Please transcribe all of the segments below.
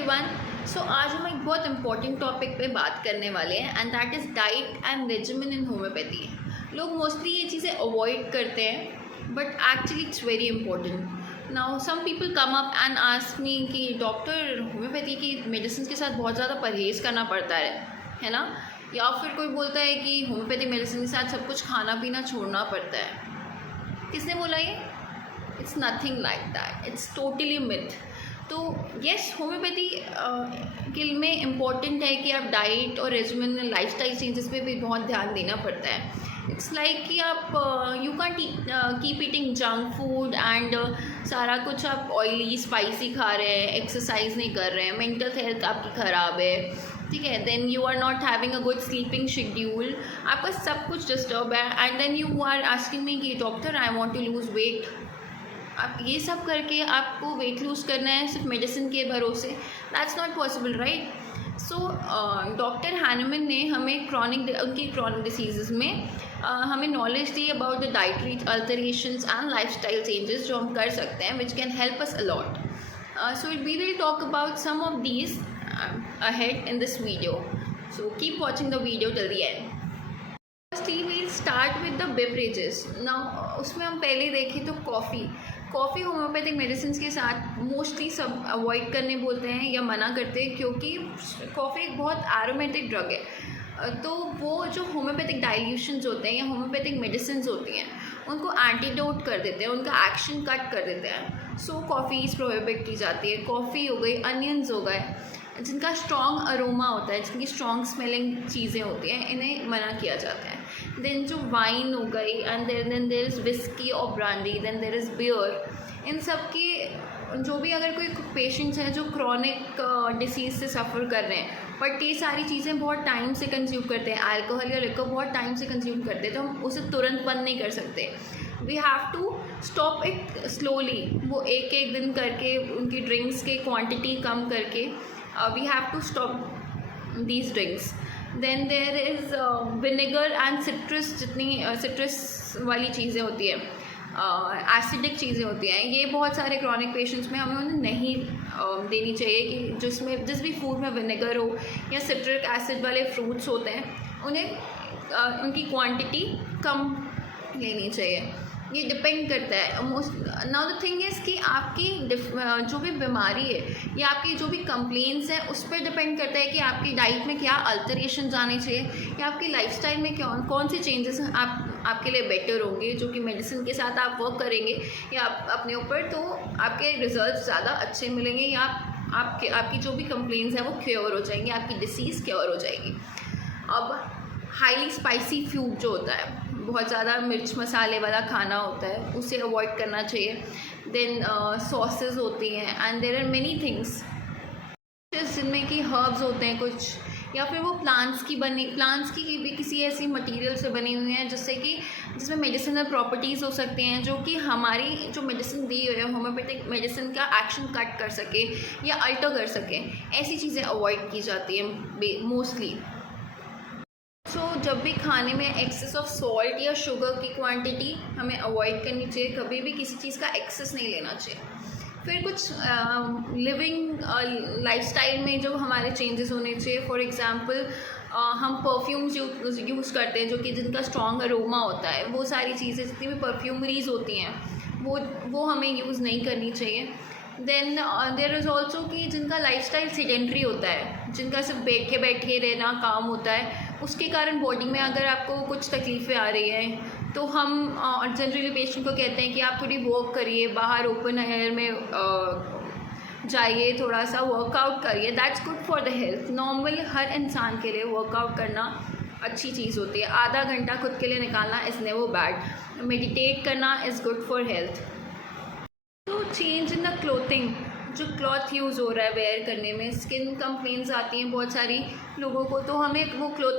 Everyone. सो आज हम एक बहुत इंपॉर्टेंट टॉपिक पे बात करने वाले हैं and that is diet and regimen in homeopathy. लोग मोस्टली ये चीज़ें अवॉइड करते हैं but actually it's very important. Now some people come up and ask me कि डॉक्टर होम्योपैथी की मेडिसिन के साथ बहुत ज़्यादा परहेज़ करना पड़ता है ना, या फिर कोई बोलता है कि होम्योपैथी मेडिसिन के साथ सब कुछ खाना पीना छोड़ना पड़ता है। किसने बोला ये? It's nothing like that, it's totally myth. तो येस, होम्योपैथी के में इम्पॉर्टेंट है कि आप डाइट और रेजिमेन लाइफस्टाइल चेंजेस पे भी बहुत ध्यान देना पड़ता है। इट्स लाइक कि आप you can keep eating junk food and सारा कुछ आप ऑयली स्पाइसी खा रहे हैं, एक्सरसाइज नहीं कर रहे हैं, मेंटल हेल्थ आपकी ख़राब है, ठीक है, then you are not having a good sleeping schedule, आपका सब कुछ डिस्टर्ब है and then you are asking me कि doctor I want to lose weight. आप ये सब करके आपको वेट लूज़ करना है सिर्फ मेडिसिन के भरोसे, that's not possible, right? So doctor Hahnemann ने हमें उनकी क्रॉनिक डिसीज़ में हमें नॉलेज दी about the dietary alterations and lifestyle changes जो हम कर सकते हैं which can help us a lot. So we will talk about some of these ahead in this video, so keep watching the video till the end. Firstly we'll start with the beverages. Now उसमें हम पहले देखें तो coffee homeopathic medicine के साथ mostly सब avoid करने बोलते हैं या मना करते हैं, क्योंकि कॉफ़ी एक बहुत एरोमेटिक ड्रग है। तो वो जो होम्योपैथिक डाइल्यूशंस होते हैं या होम्योपैथिक मेडिसिन होती हैं उनको एंटीडोट कर देते हैं, उनका एक्शन कट कर देते हैं। सो कॉफ़ीज़ प्रोहिबिट की जाती है। कॉफ़ी हो गई, अनियंस हो गए, जिनका स्ट्रॉन्ग अरोमा होता है, जिनकी स्ट्रॉन्ग स्मेलिंग चीज़ें होती हैं, इन्हें मना किया जाता है। देन जो वाइन हो गई and then there is whisky और brandy, then there is beer. इन सब की जो भी अगर कोई पेशेंट्स हैं जो क्रॉनिक डिसीज़ से सफ़र कर रहे हैं बट ये सारी चीज़ें बहुत टाइम से कंज्यूम करते हैं, अल्कोहल या लिकर बहुत टाइम से कंज्यूम करते हैं, तो हम उसे तुरंत बंद नहीं कर सकते। We have to stop it slowly, वो एक एक दिन करके उनकी ड्रिंक्स की क्वांटिटी कम करके we have to stop these drinks. Then there is vinegar and citrus, जितनी citrus वाली चीज़ें होती है, एसिडिक चीज़ें होती हैं, ये बहुत सारे क्रॉनिक पेशेंट्स में हमें उन्हें नहीं देनी चाहिए कि जिस भी फूड में विनेगर हो या सिट्रिक एसिड वाले फ्रूट्स होते हैं उन्हें उनकी क्वांटिटी कम लेनी चाहिए। ये डिपेंड करता है। नाउ द थिंग इज़ कि आपकी जो भी बीमारी है या आपकी जो भी कंप्लेंट्स हैं उस पर डिपेंड करता है कि आपकी डाइट में क्या अल्टरेशन आने चाहिए या आपकी लाइफस्टाइल में कौन से चेंजेस आपके लिए बेटर होंगे, जो कि मेडिसिन के साथ आप वर्क करेंगे या अपने ऊपर, तो आपके रिजल्ट ज़्यादा अच्छे मिलेंगे या आपकी जो भी कंप्लेंट्स हैं वो क्योर हो जाएंगी, आपकी डिसीज़ क्योर हो जाएगी। अब हाईली स्पाइसी फूड जो होता है, बहुत ज़्यादा मिर्च मसाले वाला खाना होता है, उसे अवॉइड करना चाहिए। देन सॉसेस होती हैं and there are many things जिनमें कि हर्ब्स होते हैं कुछ, या फिर वो प्लांट्स की भी किसी ऐसी मटेरियल से बनी हुई हैं जिसमें मेडिसिनल प्रॉपर्टीज़ हो सकती हैं जो कि हमारी जो मेडिसिन दी हुई है होम्योपैथिक मेडिसिन का एक्शन कट कर सके या अल्टर कर सके। ऐसी चीज़ें अवॉइड की जाती हैं मोस्टली। सो जब भी खाने में एक्सेस ऑफ सॉल्ट या शुगर की क्वांटिटी हमें अवॉइड करनी चाहिए, कभी भी किसी चीज़ का एक्सेस नहीं लेना चाहिए। फिर कुछ लिविंग लाइफस्टाइल में जो हमारे चेंजेस होने चाहिए, फॉर एग्जांपल हम परफ्यूम्स यूज़ करते हैं जो कि जिनका स्ट्रॉन्ग अरोमा होता है, वो सारी चीज़ें जितनी भी परफ्यूमरीज होती हैं वो हमें यूज़ नहीं करनी चाहिए। देन देयर इज़ ऑल्सो कि जिनका लाइफस्टाइल सीडेंट्री होता है, जिनका सिर्फ बैठे बैठे रहना काम होता है, उसके कारण बॉडी में अगर आपको कुछ तकलीफ़ें आ रही हैं तो हम जनरली पेशेंट को कहते हैं कि आप थोड़ी वॉक करिए, बाहर ओपन एयर में जाइए, थोड़ा सा वर्कआउट करिए, that's good for the health. Normally हर इंसान के लिए वर्कआउट करना अच्छी चीज़ होती है। आधा घंटा खुद के लिए निकालना इज़ नेवर बैड। मेडिटेट करना इज़ गुड फॉर हेल्थ। तो चेंज इन द क्लोथिंग, जो क्लॉथ यूज़ हो रहा है वेयर करने में, स्किन कंप्लेंट्स आती हैं बहुत सारी लोगों को, तो हमें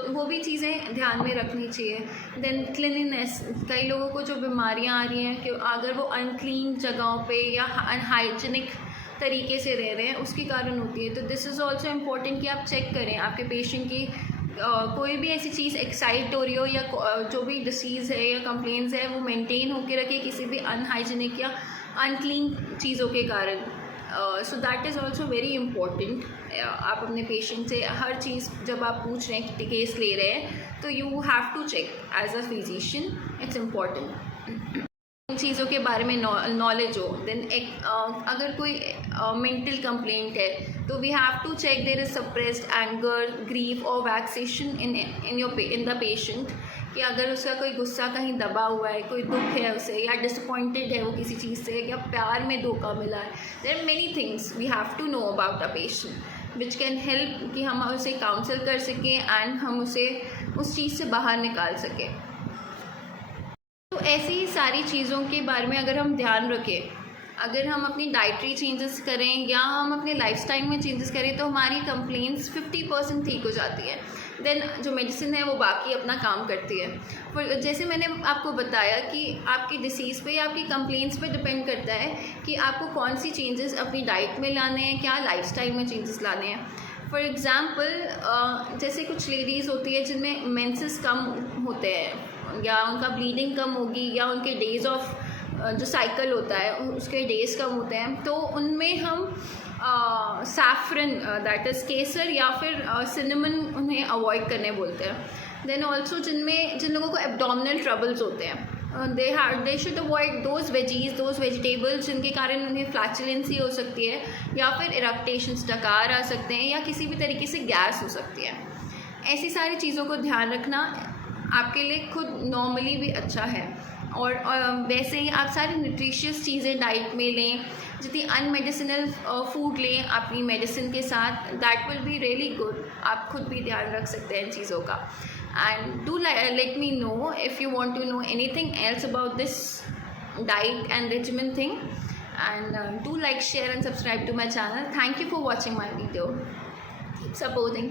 वो भी चीज़ें ध्यान में रखनी चाहिए। देन क्लिनिनेस, कई लोगों को जो बीमारियां आ रही हैं कि अगर वो अनक्लीन जगहों पे या अनहाइजीनिक तरीके से रह रहे हैं उसके कारण होती है। तो दिस इज़ ऑल्सो इम्पॉर्टेंट कि आप चेक करें आपके पेशेंट की कोई भी ऐसी चीज़ एक्साइट हो रही हो या जो भी डिसीज़ है या कंप्लेंट्स है वो मेंटेन होकर रखिए किसी भी अनहाइजीनिक या अनक्लीन चीज़ों के कारण। So that is also very important. आप अपने पेशेंट से हर चीज़ जब आप पूछ रहे हैं, केस ले रहे हैं, तो you have to check as a physician, it's important इन चीज़ों के बारे में नॉलेज हो। देन एक अगर कोई मेंटल कंप्लेंट है तो we have to check there is suppressed anger, grief और वैक्सेशन इन द पेशेंट, कि अगर उसका कोई गुस्सा कहीं दबा हुआ है, कोई दुख है उसे, या डिसअपॉइंटेड है वो किसी चीज़ से, या प्यार में धोखा मिला है। There are many things we have to know about a patient which can help कि हम उसे काउंसल कर सकें एंड हम उसे उस चीज़ से बाहर निकाल सकें। तो ऐसी ही सारी चीज़ों के बारे में अगर हम ध्यान रखें, अगर हम अपनी डाइटरी चेंजेस करें या हम अपने लाइफस्टाइल में चेंजेस करें, तो हमारी कंप्लेंट्स 50% ठीक हो जाती है। देन जो मेडिसिन है वो बाकी अपना काम करती है। पर जैसे मैंने आपको बताया कि आपकी डिसीज़ पे या आपकी कंप्लेंट्स पे डिपेंड करता है कि आपको कौन सी चेंजेस अपनी डाइट में लाने हैं, क्या लाइफस्टाइल में चेंजेस लाने हैं। फॉर एग्ज़ाम्पल जैसे कुछ लेडीज़ होती है जिनमें मेंसेस कम होते हैं, या उनका ब्लीडिंग कम होगी, या उनके डेज़ ऑफ जो साइकिल होता है उसके डेज़ कम होते हैं, तो उनमें हम सैफरन दैट इज़ केसर या फिर सिनेमन उन्हें अवॉइड करने बोलते हैं। देन ऑल्सो जिन लोगों को एब्डोमिनल ट्रबल्स होते हैं, they should avoid those veggies, those vegetables जिनके कारण उन्हें फ्लैचुलेंसी हो सकती है, या फिर इरक्टेशंस, डकार आ सकते हैं, या किसी भी तरीके से गैस हो सकती है। ऐसी सारी चीज़ों को ध्यान रखना आपके लिए खुद नॉर्मली भी अच्छा है। और वैसे ही आप सारी न्यूट्रिशियस चीज़ें डाइट में लें, जितनी अनमेडिसिनल फूड लें अपनी मेडिसिन के साथ, that will be really good. आप खुद भी ध्यान रख सकते हैं इन चीज़ों का। And do let me know if you want to know anything else about this diet and regimen thing, and do like, share and subscribe to my channel. Thank you for watching my video. Keep supporting.